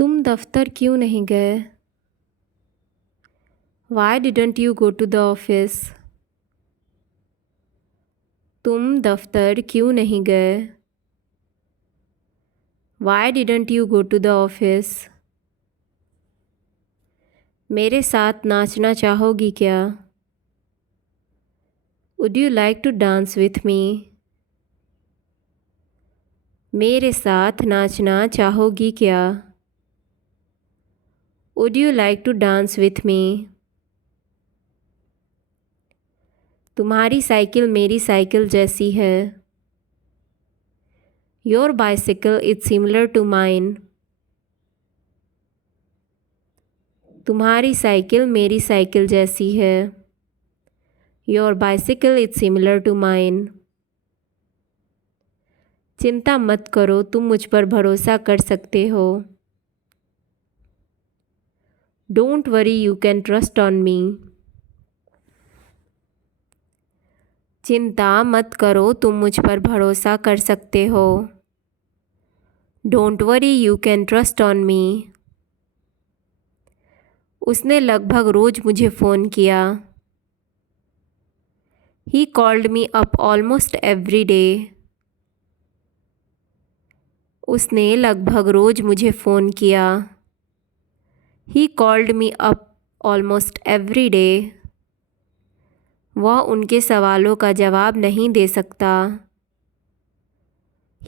तुम दफ्तर क्यों नहीं गए? Why didn't you go to the office? तुम दफ्तर क्यों नहीं गए? Why didn't you go to the office? मेरे साथ नाचना चाहोगी क्या? Would you like to dance with me? मेरे साथ नाचना चाहोगी क्या? Would you like to dance with me? तुम्हारी साइकिल मेरी साइकिल जैसी है। Your bicycle is similar to mine. तुम्हारी साइकिल मेरी साइकिल जैसी है। Your bicycle is similar to mine. चिंता मत करो, तुम मुझ पर भरोसा कर सकते हो। Don't worry, you can trust on me. चिंता मत करो, तुम मुझ पर भरोसा कर सकते हो। Don't worry, you can trust on me. उसने लगभग रोज मुझे फ़ोन किया। He called me up almost every day. उसने लगभग रोज मुझे फ़ोन किया। He called me up almost every day. वह उनके सवालों का जवाब नहीं दे सकता।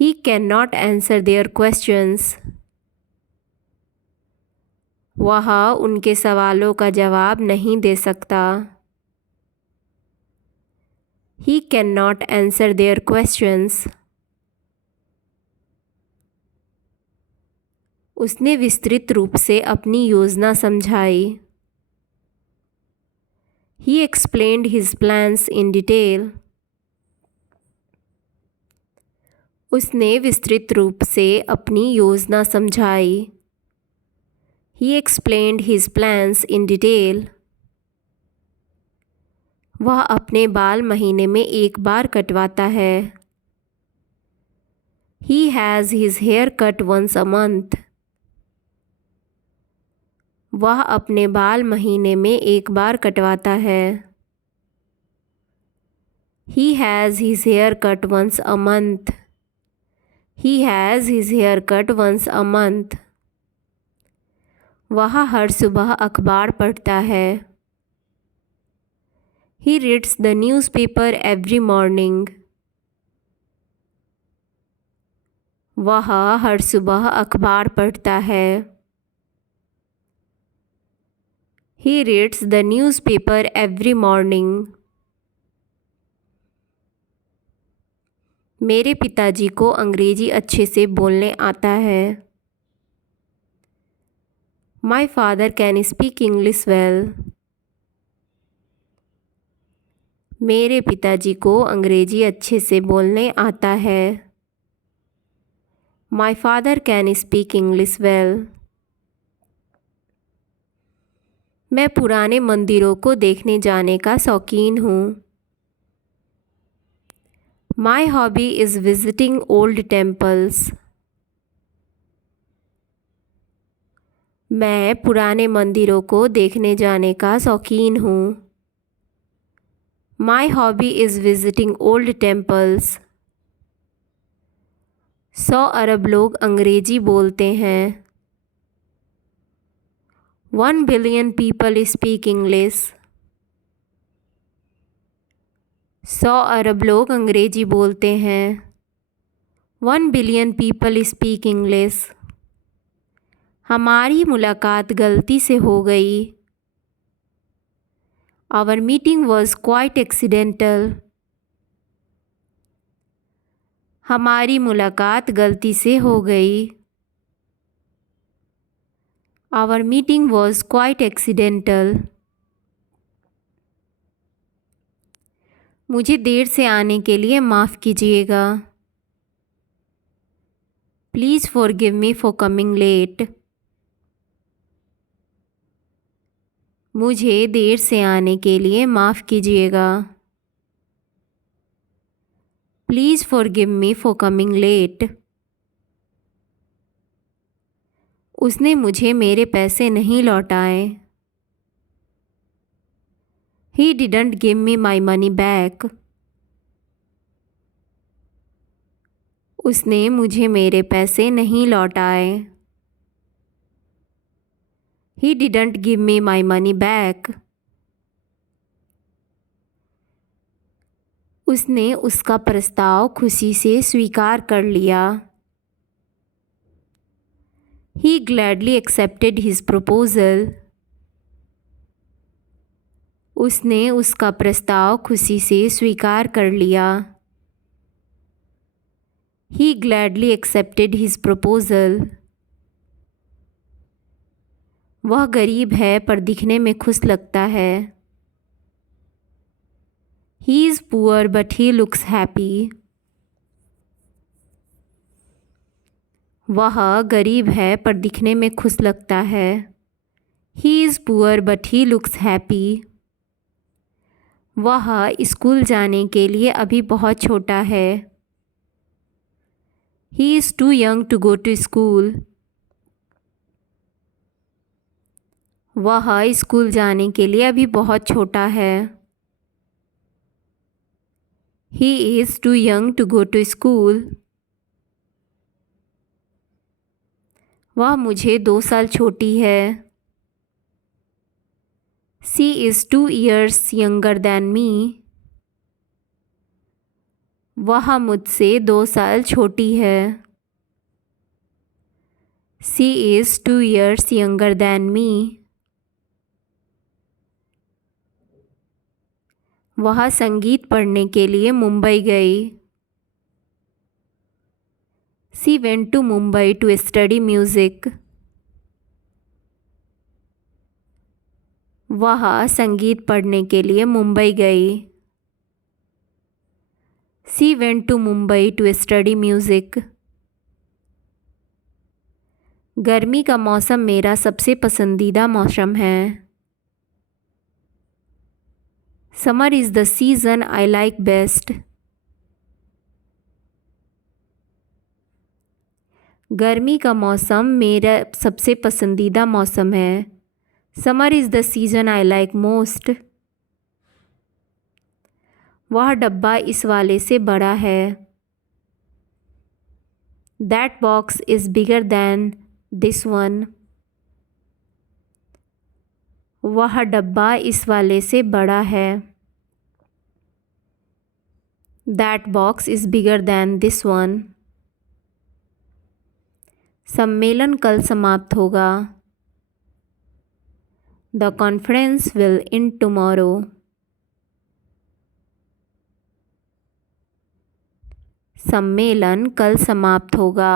He cannot answer their questions. वह उनके सवालों का जवाब नहीं दे सकता। He cannot answer their questions. उसने विस्तृत रूप से अपनी योजना समझाई। He explained his plans in detail. उसने विस्तृत रूप से अपनी योजना समझाई। He explained his plans in detail. वह अपने बाल महीने में एक बार कटवाता है। He has his hair cut once a month. वह अपने बाल महीने में एक बार कटवाता है। He has his hair cut once a month. He has his hair cut once a month. वह हर सुबह अखबार पढ़ता है। He reads the newspaper every morning. वह हर सुबह अखबार पढ़ता है। He reads the newspaper every morning. मेरे पिताजी को अंग्रेजी अच्छे से बोलने आता है। My father can speak English well. मेरे पिताजी को अंग्रेजी अच्छे से बोलने आता है। My father can speak English well. मैं पुराने मंदिरों को देखने जाने का शौकीन हूँ। My hobby is visiting old temples. मैं पुराने मंदिरों को देखने जाने का शौकीन हूँ। My hobby is visiting old temples. 100 अरब लोग अंग्रेजी बोलते हैं। 1 billion people speak English. 100 अरब लोग अंग्रेजी बोलते हैं। 1 billion people speak English. हमारी मुलाकात गलती से हो गई। Our meeting was quite accidental. हमारी मुलाकात गलती से हो गई। Our meeting was quite accidental. मुझे देर से आने के लिए माफ़ कीजिएगा। Please forgive me for coming late. मुझे देर से आने के लिए माफ़ कीजिएगा। Please forgive me for coming late. उसने मुझे मेरे पैसे नहीं लौटाए। He didn't give me my money back. उसने मुझे मेरे पैसे नहीं लौटाए। He didn't give me my money back. उसने उसका प्रस्ताव खुशी से स्वीकार कर लिया। He gladly accepted his proposal. उसने उसका प्रस्ताव खुशी से स्वीकार कर लिया। He gladly accepted his proposal. वह गरीब है पर दिखने में खुश लगता है। He is poor but he looks happy. वह गरीब है पर दिखने में खुश लगता है। He is poor but he looks happy. वह स्कूल जाने के लिए अभी बहुत छोटा है। He is too young to go to school. वह स्कूल जाने के लिए अभी बहुत छोटा है। He is too young to go to school. वह मुझे 2 साल छोटी है। She is 2 years younger than me. वह मुझसे 2 साल छोटी है। She is 2 years younger than me. वह संगीत पढ़ने के लिए मुंबई गई। She went to Mumbai to study music. वह संगीत पढ़ने के लिए मुंबई गई। She went to Mumbai to study music. गर्मी का मौसम मेरा सबसे पसंदीदा मौसम है। Summer is the season I like best. गर्मी का मौसम मेरा सबसे पसंदीदा मौसम है। Summer is the season I like most. वह डब्बा इस वाले से बड़ा है। That box is bigger than this one. वह डब्बा इस वाले से बड़ा है। That box is bigger than this one. सम्मेलन कल समाप्त होगा। The conference will end tomorrow. सम्मेलन कल समाप्त होगा।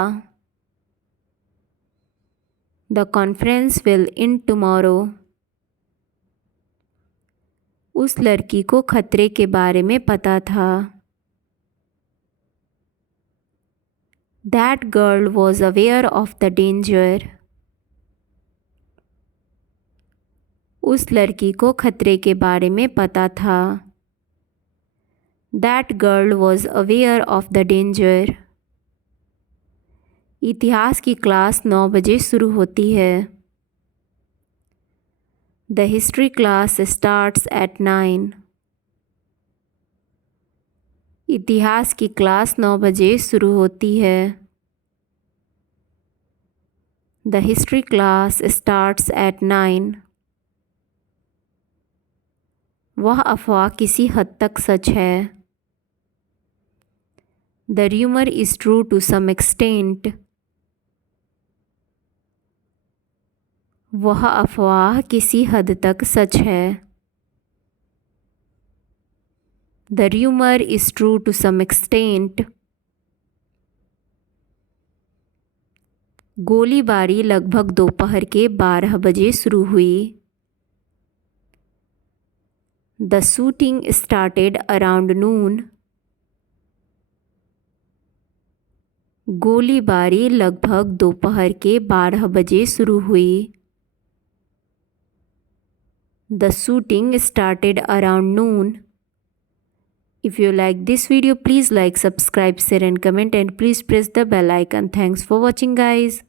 The conference will end tomorrow. उस लड़की को खतरे के बारे में पता था। That girl was aware of the danger. उस लड़की को खतरे के बारे में पता था। That girl was aware of the danger. इतिहास की क्लास 9 बजे शुरू होती है। The history class starts at 9. इतिहास की क्लास 9 बजे शुरू होती है। The history class starts at 9. वह अफवाह किसी हद तक सच है। The rumor is true to some extent. वह अफवाह किसी हद तक सच है। The rumor is true to some extent. गोलीबारी लगभग दोपहर के 12 बजे शुरू हुई। The shooting started around noon. गोलीबारी लगभग दोपहर के 12 बजे शुरू हुई। The shooting started around noon. If you like this video, please like, subscribe, share and comment, and please press the bell icon. Thanks for watching, guys.